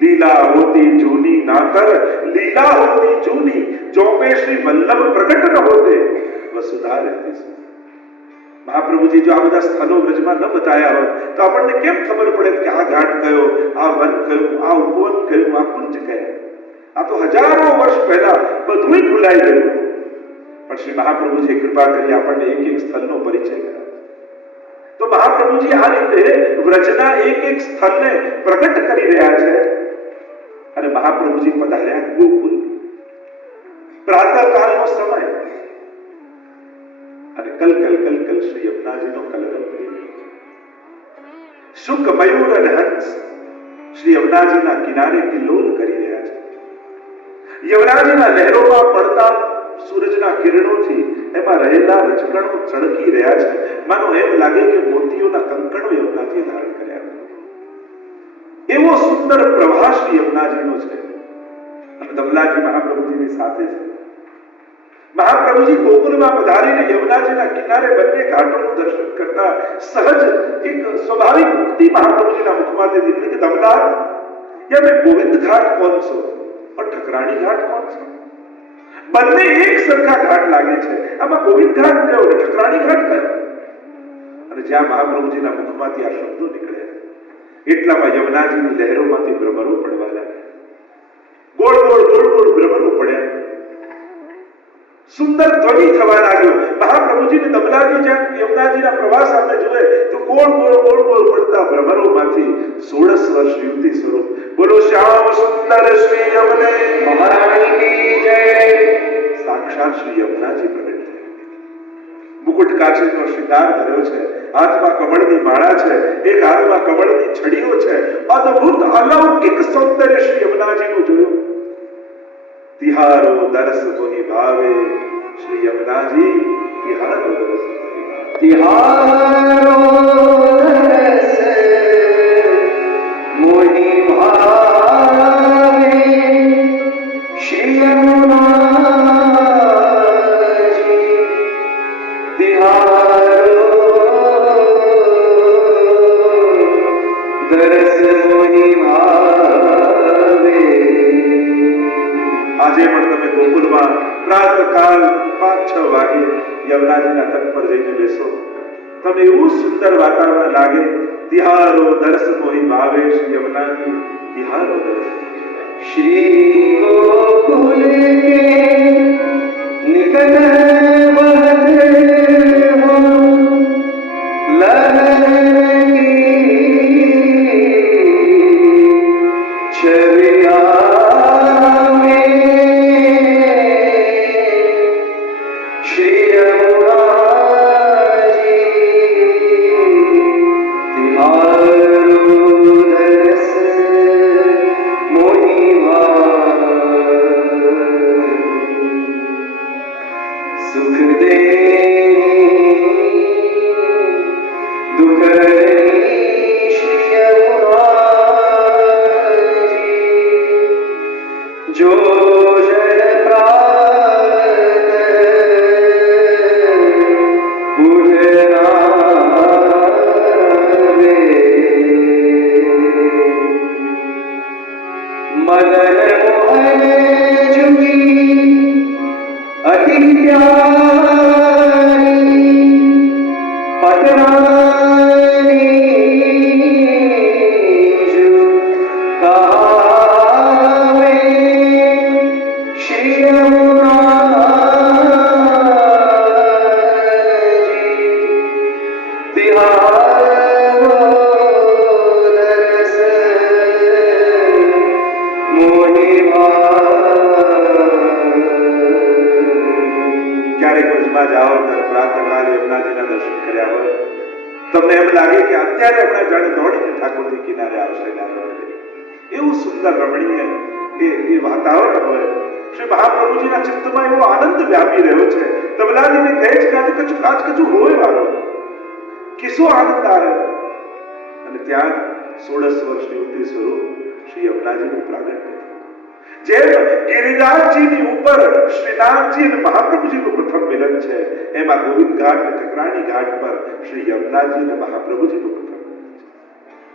लीला होती जूनी नाकर, लीला होती जूनी, जो में श्री वल्लभ प्रकट न होते वसुधा रहती सुनी। મહાપ્રભુજી જો આ બધા સ્થળો વ્રજમાં ન બતાયા હોય તો આપણને કેમ ખબર પડે કે આ ઘાટ કયો, આ વન કયું, આ ઉપવન કયું, આ કુંજ કયા? આ તો હજારો વર્ષ પહેલા બધું ભૂલાઈ ગયું. પણ શ્રી મહાપ્રભુજીએ કૃપા કરી આપણને એક એક સ્થળનો પરિચય કરાવ્યો. તો મહાપ્રભુજી આ રીતે વ્રજના એક એક સ્થળને પ્રગટ કરી રહ્યા છે. અને મહાપ્રભુજી પધાર્યા ગોકુલ. પ્રાતઃકાળનો સમય અને કલ કલ કલ કલ શ્રી યમુનાજીનો કલરવ કરી રહ્યો છે. શુક મયુર અને હંસ શ્રી યમુનાજીના કિનારે કિલ્લોલ કરી રહ્યા છે. યમુનાજીના લહેરોમાં પડતા સૂરજના કિરણોથી એમાં રહેલા રજકણો ચળકી રહ્યા છે. માનો એમ લાગે કે મોતીઓના કંકણો યમુનાજીએ ધારણ કર્યા. એવો સુંદર પ્રવાહ શ્રી યમુનાજીનો છે. અને દમલાજી મહાપ્રભુજીની સાથે છે. મહાપ્રભુજી ગોકુલમાં પધારીને યમુનાજીના કિનારે બંને ઘાટોનું દર્શન કરતા સહજ એક સ્વાભાવિક મુક્તિ મહાપ્રભુજીના મુખમાંથી નીકળી કે દમલા, યા મેં ગોવિંદ ઘાટ કોણ છો और ठकराणी घाट कौन छो? બંને એક સરખા ઘાટ લાગે છે. આમાં ગોવિંદ ઘાટ કયો ને ઠકરાણી ઘાટ કયો? અને જ્યાં મહાપ્રભુજીના મુખમાંથી આ શબ્દો નીકળ્યા એટલામાં યમુનાજીની લહેરોમાંથી ભ્રમરો પડવા લાગ્યા. ગોળ ગોળ ગોળ ગોળ ભ્રમરો પડ્યા. સુંદર ધ્વનિ થવા લાગ્યો. મહાપ્રભુજીને દમલાજી જેમ યમુનાજીના પ્રવાસ સામે જોયે તો ગોળ ગોળ ગોળ ગોળ પડતા ભ્રમરોમાંથી 16 વર્ષ યુવતી સ્વરૂપ બોલો શ્યામ સુંદર શ્રી યમુને મહારાણી की जय સાક્ષાત શ્રી યમુનાજી પ્રગટ થયા. મુકુટ કાચીનો શૃંગાર કર્યો છે. હાથમાં કમળની માળા છે. એક હાથમાં કમળની છડીઓ છે. અદ્ભુત અલૌકિક સૌંદર્ય શ્રી યમુનાજીનું જોયું. તિહારો દરસ મોહી ભાવે શ્રી યમુનાજી તિહારો દરસ મોહી ભાવે. તિહારો દરસ મોહી ભાવે શ્રી યમુનાજી તિહારો દરસ મોહી ભાવે. આજે પણ તમે ગોકુલમાં પ્રાતઃકાલ 5-6 વાગે યમુનાજીના તટ પર જઈને બેસો, તમને એવું સુંદર વાતાવરણ લાગે. તિહારો દરસ મોહી ભાવે શ્રી યમુનાજી તિહારો દરસ. શ્રી ગોકુલ કે નિકટ વહતે હો લહર की छविया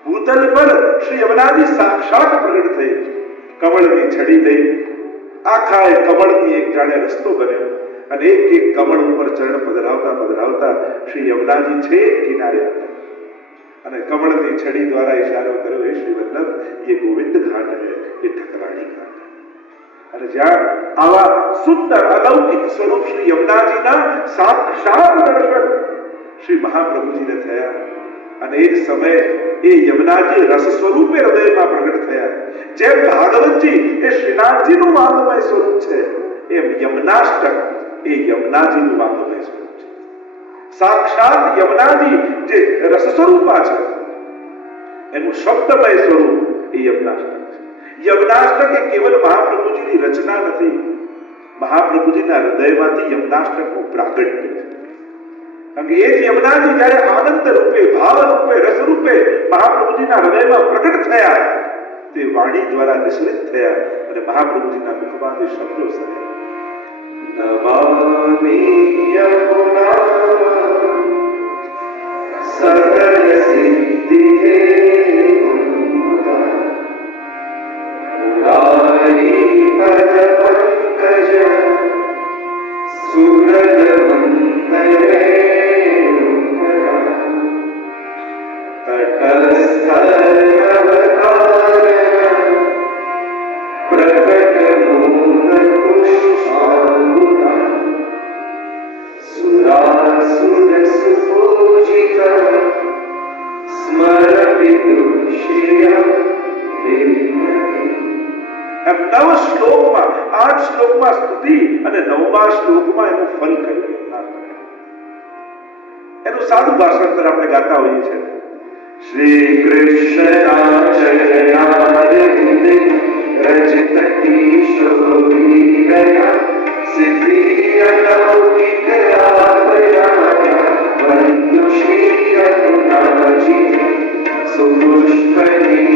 ભૂતલ પર શ્રી યમુનાજી સાક્ષાત પ્રગટ થઈ, કમળની છડી લઈ આખા એ કમળથી એક જાણે રસ્તો બન્યો અને એક એક કમળ ઉપર ચરણ પધરાવતા પધરાવતા શ્રી યમુનાજી છે કિનારે આવ્યા અને કમળની છડી દ્વારા ઇશારો કર્યો, હે શ્રી વલ્લભ, ये गोविंद घाट है, ये ठकरानी घाट है। અને જ્યાં આવા સુંદર અલૌકિક સ્વરૂપ શ્રી યમુનાજીના સાક્ષાત દર્શન શ્રી મહાપ્રભુજીને થયા અને એ જ સમયે એ યમુનાજી રસ સ્વરૂપે હૃદયમાં પ્રગટ થયા। જેમ ભાગવતજી એ શ્રીનાથજીનું વાંગમય સ્વરૂપ છે, એમ યમુનાષ્ટક એ યમુનાજીનું વાંગમય સ્વરૂપ છે। સાક્ષાત યમુનાજી જે રસ સ્વરૂપા છે એનું શબ્દમય સ્વરૂપ એ યમુનાષ્ટક છે। યમુનાષ્ટક એ કેવલ મહાપ્રભુજીની રચના નથી, મહાપ્રભુજીના હૃદયમાંથી યમુનાષ્ટકનું પ્રાગટ્ય છે। કારણ કે એ જ યમુનાજી જ્યારે આનંદ રૂપે, ભાવ રૂપે, રસ રૂપે મહાપ્રભુજીના હૃદયમાં પ્રગટ થયા, તે વાણી દ્વારા નિશ્ચિત થયા અને મહાપ્રભુજીના મુખમાંથી શબ્દો સર્યા, નમામિ યમુના સકલ સિદ્ધિ હે મુરા મુરારી પદ પંકજ સુરદ વંદને નવ શ્લોકમાં 8 શ્લોકમાં સ્તુતિ અને 9મા શ્લોકમાં એનું ફલ કહ્યું। એનું સાદું ભાષાંતર આપણે ગાતા હોઈએ છીએ, શ્રી કૃષ્ણ ચરણારવિંદે રજત કિશોરીરયા સિદ્ધિ અલૌકિક આપયા વંદુ શ્રી યમુનાજી સુપુષ્પની